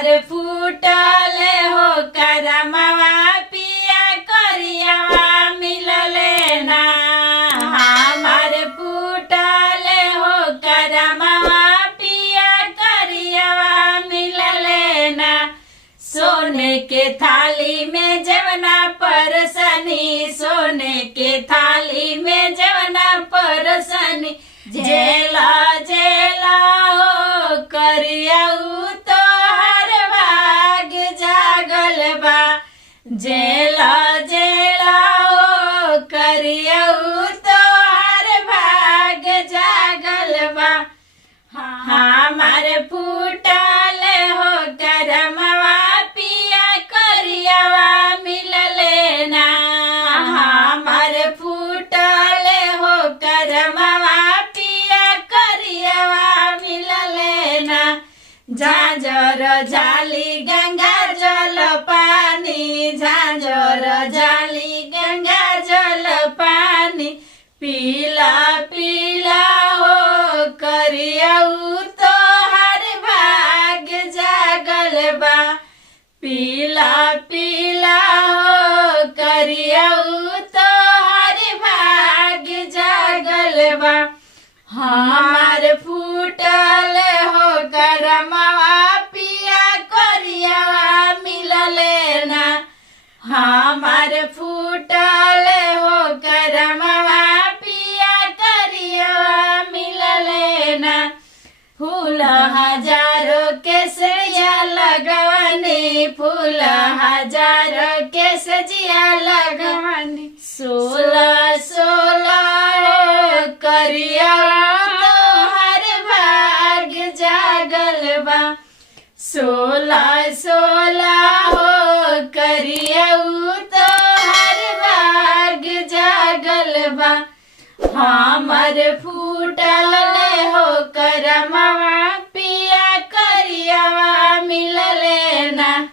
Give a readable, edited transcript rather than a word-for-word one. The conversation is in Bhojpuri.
हमार फूटल हो करमवा पिया करियावा मिलले ना। हमार फूटल हो करमवा पिया करियावा मिलले ना। सोने के थाली में जवना परसनी, सोने के थाली में जवना परसनी, जेला जेला हो करियाऊ तो हर भाग जागल बा। जेला जेला हो करियाऊ तो हर भाग जागल बा। हमार फूटल हो करमवा पिया करियावा मिलले ना। हमार फूटल हो करमवा पिया करियावा मिलले ना। झांझर झाली गंगा जल पानी, झांझर झाली गंगा जल पानी, पीला पीला हो करियाऊ तो हर भाग जागल बा। पीला पीला हो करियाऊ तो हर भाग जागल बा। हमार फूटल हो करमवा पिया करियावा मिलले ना। हमार फूटल हो करमवा पिया करियावा मिलले ना। फूल हजारों के सजिया लगवानी, फूल हजारों के सजिया लगवानी, 16 16 करियावा तो हर भाग जागल बा। 16 16 हो करियाऊ तो हर भाग जागल बा। हमार फूटल हो करम